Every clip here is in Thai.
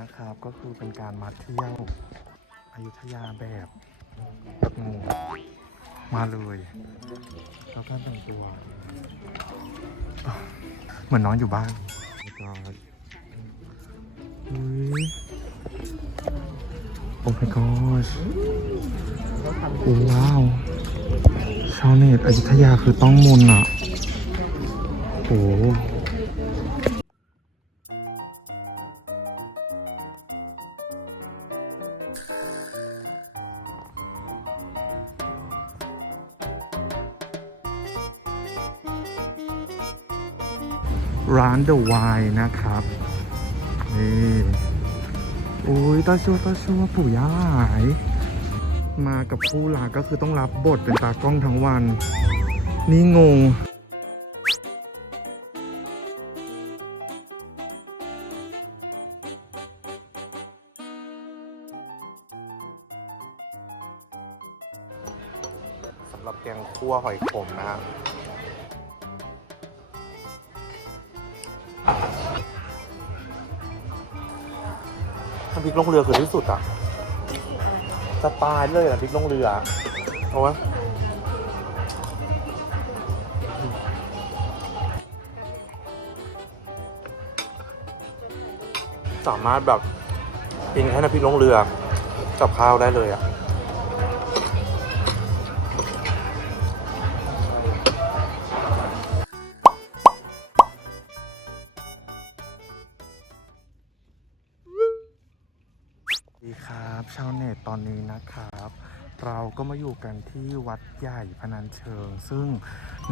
นะครับก็คือเป็นการมาเที่ยวอยุธยาแบบแบบงูมาเลย แล้วก็แต่งตัว เหมือนนอนอยู่บ้านแล้วก็อุ้ยโอ้ my gosh โอ้ว้าวชาวเน็ตอยุธยาคือต้องมนอะโอ้ ร้าน The Wine นะครับ นี่โอ้ยตาชัวตาชัวปู่ย่าหลาย มากับผู้ลาก็คือต้องรับบทเป็นตากล้องทั้งวัน นี่งงสำหรับแกงคั่วหอยขมนะฮะ น้ำพริกลงเรือคือที่สุดอะสไตล์เลยอะพริกลงเรืออะเอาวะสามารถแบบกินแค่น้ำพริกลงเรือกับข้าวได้เลยอะาวเน็ตตอนนี้นะครับ เราก็มาอยู่กันที่วัดใหญ่พนัญเชิง ซึ่ง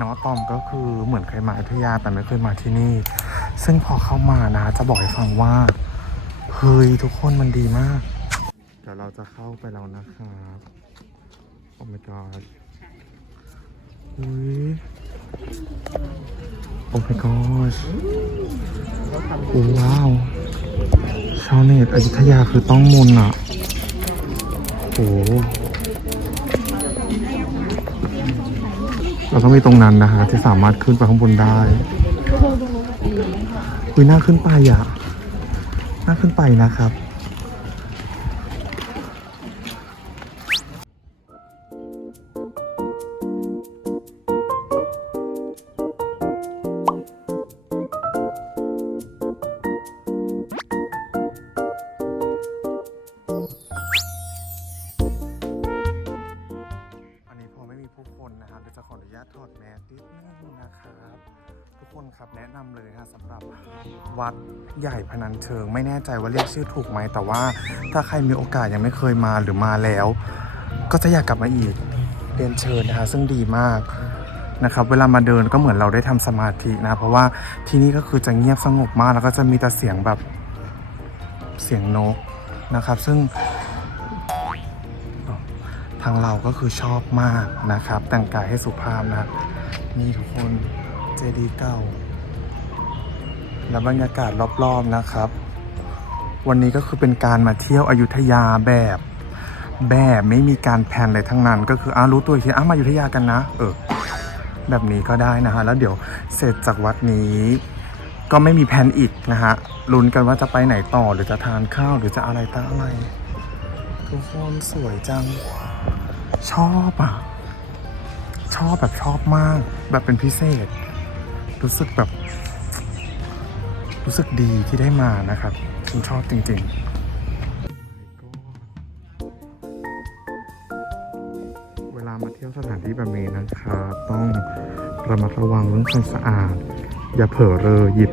น้องตอมก็คือเหมือนเคยมาอยุธยาแต่ไม่เคยมาที่นี่ ซึ่งพอเข้ามานะ จะบอกให้ฟังว่าเฮ้ยทุกคนมันดีมากเดี๋ยวเราจะเข้าไปแล้วนะครับโอ้ my god อุ้ยโอ้ my gosh ว้าว ชาวเน็ตอยุธยาคือต้องมุนอะ โอ้แล้วก็มีตรงนั้นนะคะ ที่สามารถขึ้นไปข้างบนได้คุยน่าขึ้นไปอะน่าขึ้นไปนะครับ เชิง ไม่แน่ใจว่าเรียกชื่อถูกไหม แต่ว่าถ้าใครมีโอกาสยังไม่เคยมาหรือมาแล้ว ก็จะอยากกลับมาอีกเรียนเชิญนะคะ ซึ่งดีมากนะครับเวลามาเดินก็เหมือนเราได้ทำสมาธินะ เพราะว่าที่นี่ก็คือจะเงียบสงบมากแล้วก็จะมีแต่เสียงแบบเสียงนกนะครับ ซึ่งทางเราก็คือชอบมากนะครับ แต่งกายให้สุภาพนะนี่ทุกคนเจดีย์เก่า และบรรยากาศรอบๆนะครับ วันนี้ก็คือเป็นการมาเที่ยวอยุธยาแบบแบบไม่มีการแพลนอะไรทั้งนั้น ก็คืออ้ารู้ตัวอีกทีอ้ามาอยุธยากันนะ เออ แบบนี้ก็ได้นะฮะ แล้วเดี๋ยวเสร็จจากวัดนี้ ก็ไม่มีแผนอีกนะฮะลุ้นกันว่าจะไปไหนต่อหรือจะทานข้าวหรือจะอะไรตั้งอะไรทุกคนสวยจัง ชอบอะ ชอบแบบชอบมาก แบบเป็นพิเศษ รู้สึกแบบ รู้สึกดีที่ได้มานะครับฉันชอบจริงๆเวลามาเที่ยวสถานที่แบบนี้นะครับ ต้องระมัดระวังเรื่องความสะอาด อย่าเผลอเรอหยิบ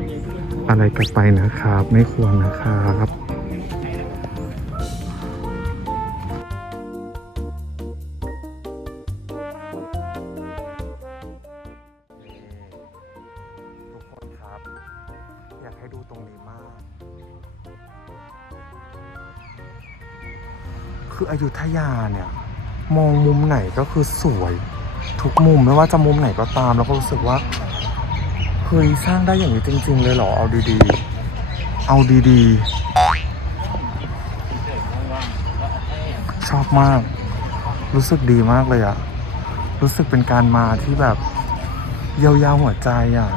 อะไรกลับไปนะครับ ไม่ควรนะครับ อยุธยาเนี่ย มองมุมไหนก็คือสวย ทุกมุมไม่ว่าจะมุมไหนก็ตาม แล้วก็รู้สึกว่าเฮ้ยสร้างได้อย่างนี้จริง ๆ เลยเหรอเอาดีๆ เอาดีๆ ชอบมาก รู้สึกดีมากเลยอะรู้สึกเป็นการมาที่แบบเยียวยาหัวใจอะ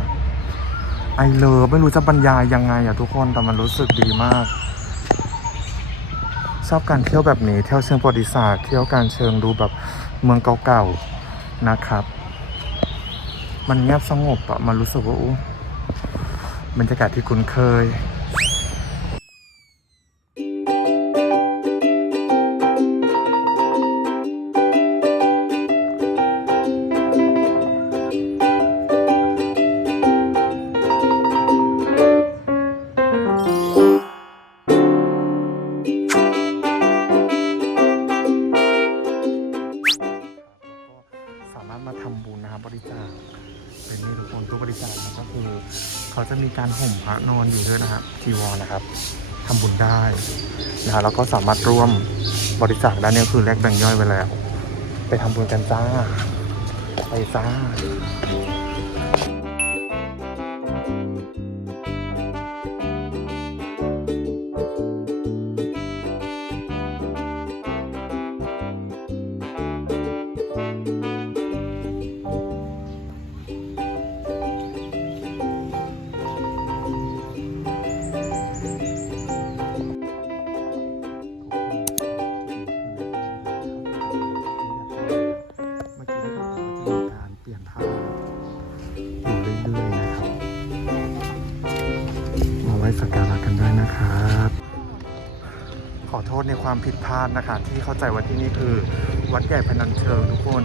ไอเลิฟไม่รู้จะบรรยายยังไงอะทุกคนแต่มันรู้สึกดีมาก ชอบการเที่ยวแบบนี้ เที่ยวเชิงประวัติศาสตร์เที่ยวการเชิงดูแบบเมืองเก่าๆนะครับ มันเงียบสงบอะมันรู้สึกว่าอู้บรรยากาศที่คุ้นเคย มีการห่มพระนอนอยู่ด้วยนะครับจีวรนะครับทำบุญได้นะฮะแล้วก็สามารถร่วมบริจาคได้นี่คือแลกแบ่งย่อยไปแล้ว ไปทำบุญกันจ้า ไปจ้า ความผิดพลาดนะคะ ที่เข้าใจว่าที่นี่คือวัดใหญ่พนัญเชิงทุกคน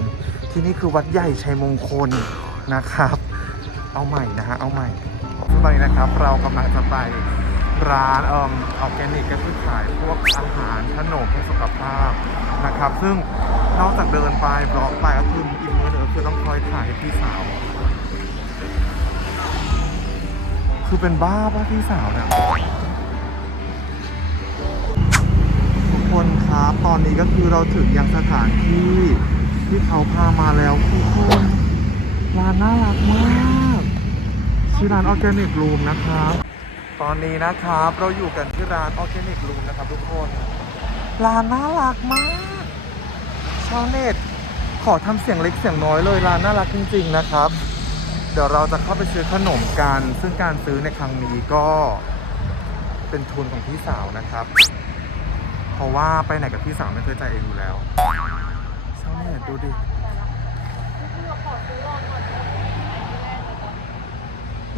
ที่นี่คือวัดใหญ่ชัยมงคลนะครับ เอาใหม่นะฮะเอาใหม่ตอนนี้นะครับ เรากำลังจะไปร้านเอ่อออร์แกนิกก็คือขายพวกอาหารขนมเพื่อสุขภาพนะครับ ซึ่งนอกจากเดินไปบล็อกไปก็คืออีกมือหนึ่งก็คือต้องคอยถ่ายให้พี่สาว คือเป็นบ้าป่ะพี่สาวเนี่ย คนครับ ตอนนี้ก็คือเราถึงยังสถานที่ที่เขาพามาแล้วทุกคนร้านน่ารักมากชื่อร้านออร์แกนิกรูมนะครับ ตอนนี้นะครับเราอยู่กันที่ร้านออร์แกนิกรูมนะครับทุกคนร้านน่ารักมาก ชาวเน็ตขอทำเสียงเล็กเสียงน้อยเลยร้านน่ารักจริง ๆนะครับ เดี๋ยวเราจะเข้าไปซื้อขนมกัน ซึ่งการซื้อในครั้งนี้ก็เป็นทุนของพี่สาวนะครับ เพราะว่าไปไหนกับพี่สาวไม่เคยจ่ายเองอยู่แล้วชาวเน็ตดูดิ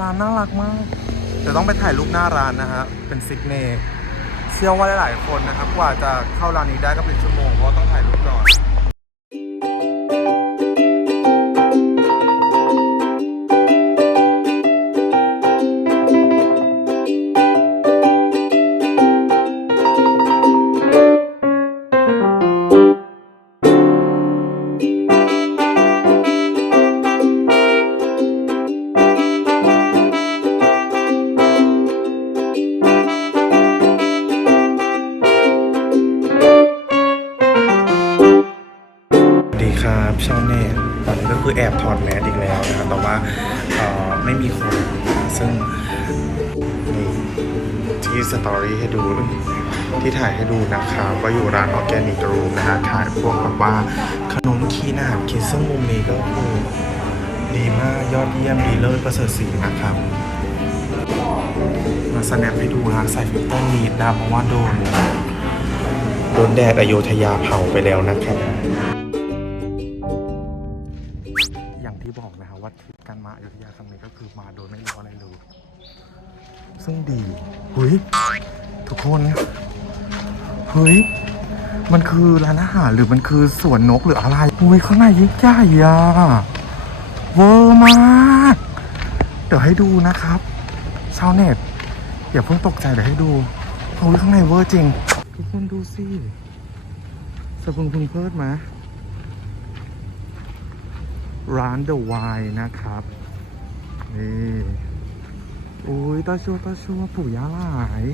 ร้านน่ารักมากเดี๋ยวต้องไปถ่ายรูปหน้าร้านนะฮะเป็นซิกเนเชื่อว่าหลายๆคนนะครับ กว่าจะเข้าร้านนี้ได้ก็เป็นชั่วโมงเพราะต้องถ่ายรูปก่อน ดแมสอีกแล้วนะครับแต่ว่าไม่มีคนซึ่งนี่ที่สตอรี่ให้ดูที่ถ่ายให้ดูนะครับก็อยู่ร้านออแกนิกรูมนะฮะถ่ายพวกแบบว่าขนมคีนาหารคิดซึ่งมุมนี้ก็คือดีมากยอดเยี่ยมดีเลิศประเสริฐศรีนะครับมาสแนปให้ดูนะใส่ฟิลเตอร์นีดนะเพราะว่าโดนโดนแดดอโยธยาเผาไปแล้วนะครับ การมาอยุธยาครั้งนี้ก็คือมาโดยไม่รู้อะไรเลยซึ่งดีเฮ้ยทุกคนเฮ้ยมันคือร้านอาหารหรือมันคือสวนนกหรืออะไรอุ้ยข้างในยิ่งใหญ่อะเวอร์มาก เดี๋ยวให้ดูนะครับชาวเน็ตอย่าเพิ่งตกใจเดี๋ยวให้ดูโอ้ยข้างในเวอร์จริง ทุกคนดูสิสะพึงพึงเพลิดไหม ร้าน The Wine นะครับ นี่อุ้ยตาชัวตาชัวปู่ย่าหลาย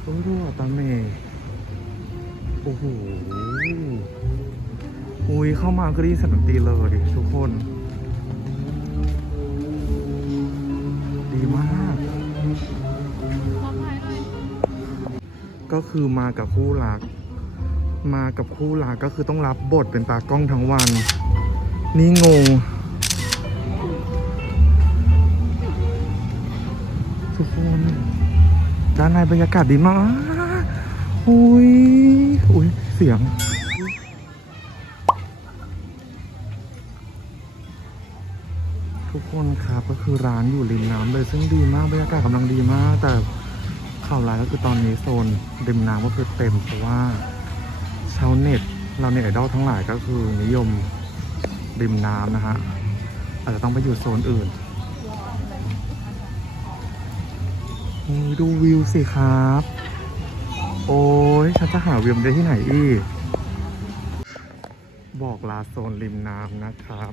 โอ้ดูอะตาเมโอ้โหอุ้ยเข้ามาก็ได้ยินเสียงดนตรีเลยดิทุกคน ดีมาก ก็คือมากับคู่รัก มากับคู่รักก็คือต้องรับบทเป็นตากล้องทั้งวัน นี่งง ทุกคนด้านในบรรยากาศดีมากอุ้ยอุ้ยเสียงทุกคนครับก็คือร้านอยู่ริมน้ำเลยซึ่งดีมากบรรยากาศกำลังดีมาก แต่ข่าวร้ายก็คือตอนนี้โซนริมน้ำก็คือเต็มเพราะว่าชาวเน็ตเราเน็ตไอดอลทั้งหลายก็คือนิยม ริมน้ำนะฮะอาจจะต้องไปอยู่โซนอื่นดูวิวสิครับ โอ้ยฉันจะหาวิวได้ที่ไหนอีก บอกลาโซนริมน้ำนะครับ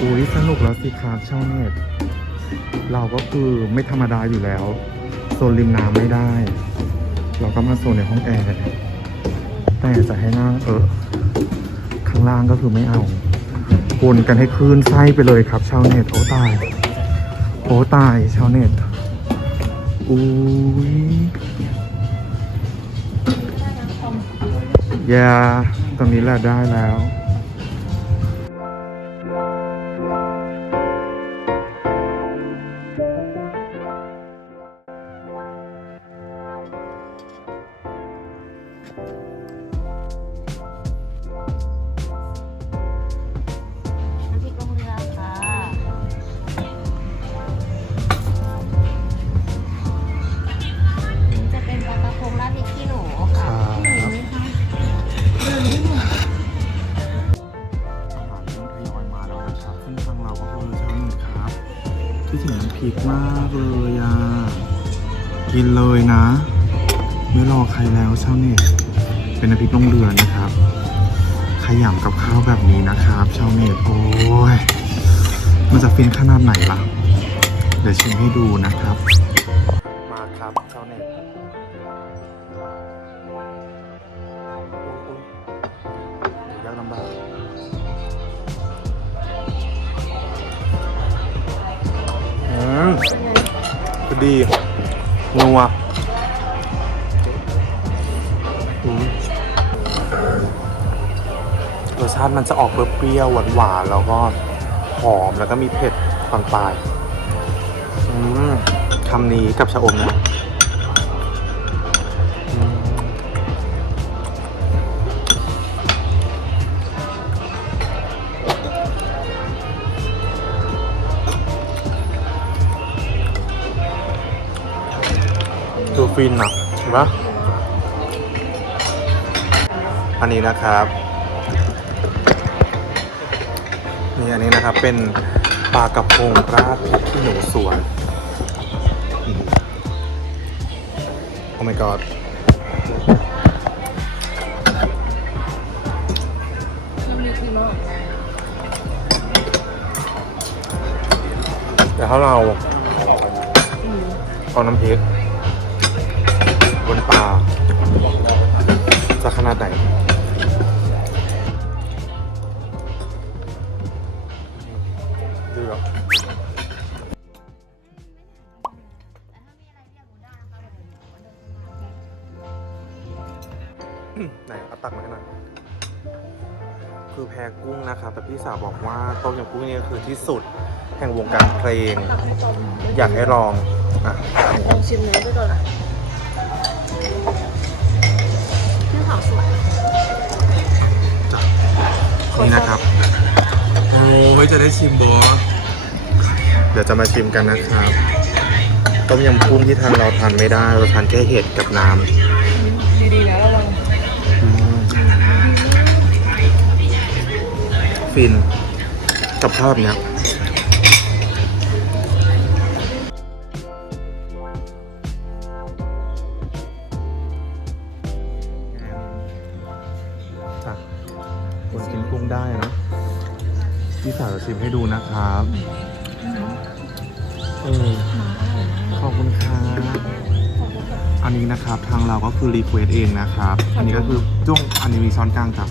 อุ้ยสนุกแล้วสิครับชาวเน็ตเราก็คือไม่ธรรมดาอยู่แล้ว โซนริมน้ำไม่ได้ เราก็มาโซนในห้องแอร์แต่จะให้นั่งเออข้างล่างก็คือไม่เอาวนกันให้คลื่นไส้ไปเลยครับ ชาวเน็ตโอ้ตายโอ้ตายชาวเน็ตอุ้ยยาตรงนี้แหละได้แล้ว น้ำพริกลงเรือค่ะนี่จะเป็นปลากระพงราดพริกขี้หนูค่ะครับหนูไหมคะเดินไม่หมดอาหารเริ่มทยอยมาแล้วนะครับซึ่งทางเราก็คือชาวเน็ตครับที่ถึงน้ำพริกมากเลยอะกินเลยนะ ไม่รอใครแล้วชาวเน็ต เป็นน้ำพริกลงเรือนะครับ ขยำกับข้าวแบบนี้นะครับ ชาวเน็ตโอ้ย มันจะฟินขนาดไหนล่ะ เดี๋ยวชิมให้ดูนะครับ มาครับชาวเน็ตยากลำบากอืมดีนัว ชาติมันจะออกเปรี้ยวๆหวานๆแล้วก็หอมแล้วก็มีเผ็ดตอนปลายอืมคำนี้กับชะอมนะดูฟินอะเห็นปะอันนี้นะครับ นี่อันนี้นะครับเป็นปลากระพงราดพริกขี้หนูสวนโอ้ my god แต่ถ้าเราเอาน้ำพริกบนปลาจะขนาดไหน นะครับ แต่พี่สาวบอกว่าต้มยำกุ้งนี่ก็คือที่สุดแห่งวงการเพลง อยากให้ลองอะลองชิมเนื้อไปก่อนละเนื้อขาวสวยนี่นะครับโอ้ไม่จะได้ชิมบอสเดี๋ยวจะมาชิมกันนะครับ ต้มยำกุ้งที่ทางเราทานไม่ได้เราทานแค่เห็ดกับน้ำดีๆนะ ฟินกับข้าวแบบเนี้ยจ้ะคนกินกุ้งได้นะพี่สาวจะชิมให้ดูนะครับเออขอบคุณครับอันนี้นะครับทางเราก็คือรีเควสเองนะครับ อันนี้ก็คือจ้วงอันนี้มีช้อนกลางจับ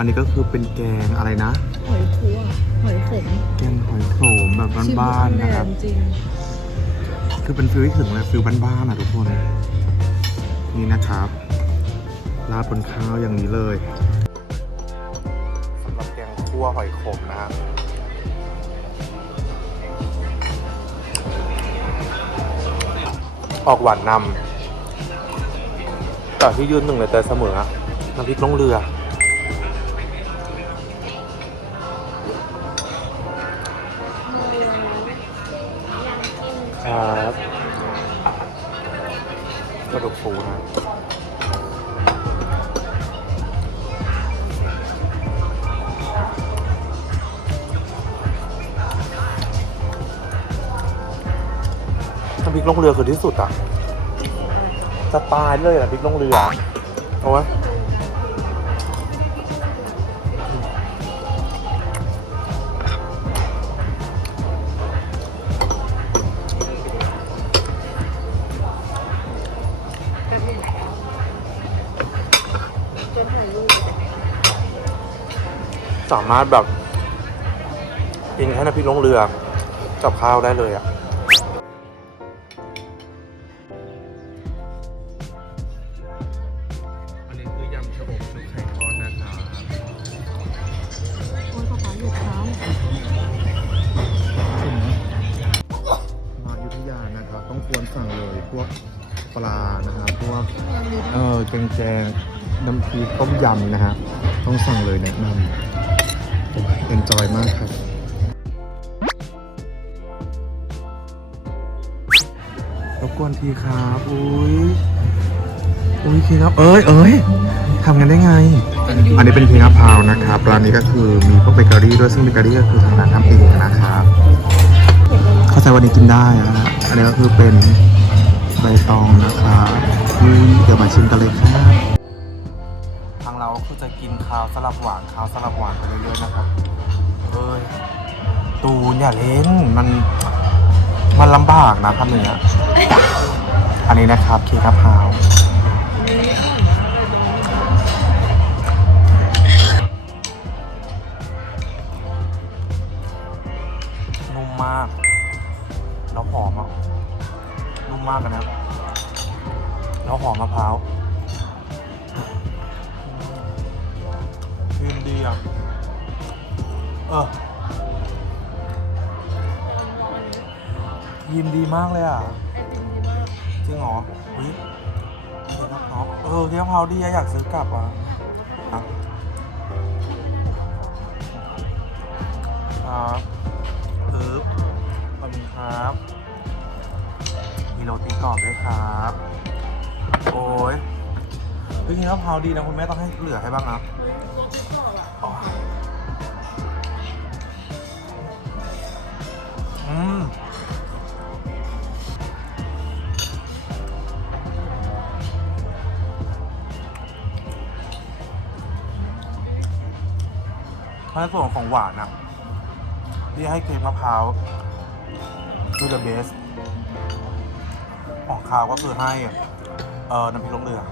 อันนี้ก็คือเป็นแกงอะไรนะ หอยคั่วหอยขมแกงหอยโขมแบบบ้านๆนะครับจริงคือเป็นฟิลที่ถึงเลยฟิลบ้านๆอะทุกคน นี่นะครับ ราดบนข้าวอย่างนี้เลยสำหรับแกงคั่วหอยขมนะครับออกหวานนำแต่ที่ยืนหนึ่งเลยแต่เสมอน้ำพริกล่องเรือ ครับกระดูกฟูนะน้ำพริกลงเรือคือที่สุดอะสไตล์เลยนะพริกลงเรือ เอาว สามารถแบบกินแค่น้ำพริกลงเรือกับข้าวได้เลยอะอันนี้คือยำชะอมชุบไข่ทอดนะครับโอ้ยป๊าป๊าหยุดเท้ามายุธยานะครับต้องควรสั่งเลยพวกปลานะครับพวกเออแกงแกงน้ำพริกต้มยำนะฮะต้องสั่งเลยแนะนำ เอนจอยมากครับ รบกวนทีครับ อุ้ย อุ้ยทีครับ เอ้ย เอ้ยทำกันได้ไง อันนี้เป็นพีนัพาวนะครับ ร้านนี้ก็คือมีพวกเบเกอรี่ด้วย ซึ่งเบเกอรี่ก็คือทางร้านทำเองนะครับ เข้าใจวันนี้กินได้อะฮะอันนี้ก็คือเป็นใบตองนะครับนี่เดี๋ยวมาชิมกันเลยครับ ข้าวสลับหวานข้าวสลับหวานไปเรื่อยๆนะครับเอ้ยตูนอย่าเล่นมันมันลำบากนะทำอย่างเนี้ยอันนี้นะครับเค้กมะพร้าวนุ่มมาก แล้วหอมอะนุ่มมากนะแล้วหอมมะพร้าว ยืนดีอะ เออยิมดีมากเลยอะ จริงเหรออุ้ยเค้กมะพร้าวเออเค้กมะพร้าวดีอะอยากซื้อกลับอะครับปึ๊บขอบคุณครับ มีโรตีกรอบด้วยครับ โอ้ยเฮ้ยเค้กมะพร้าวดีนะคุณแม่ต้องให้เหลือให้บ้างนะ ในส่วนของหวานนะที่ให้เค้กมะพร้าวคือ the best ของคาวก็คือให้ เออน้ำพริกลงเรือ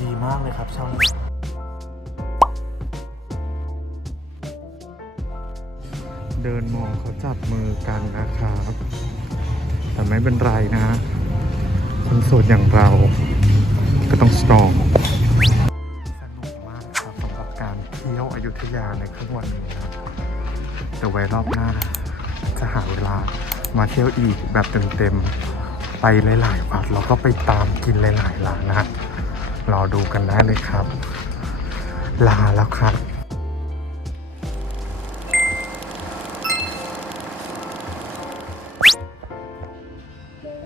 ดีมากเลยครับช่านี้เดินมองเขาจับมือกันนะครับ แต่ไม่เป็นไรนะ คนโสดอย่างเราก็ต้องสตรอง ที่ยวอยุธยาในครึ่งวันนี้ครับเดี๋ยวไว้รอบหน้า จะหาเวลามาเที่ยวอีกแบบเต็มๆไปหลายๆวัดแล้วก็ไปตามกินหลายๆร้านนะรอดูกันได้เลยครับ ลาแล้วครับ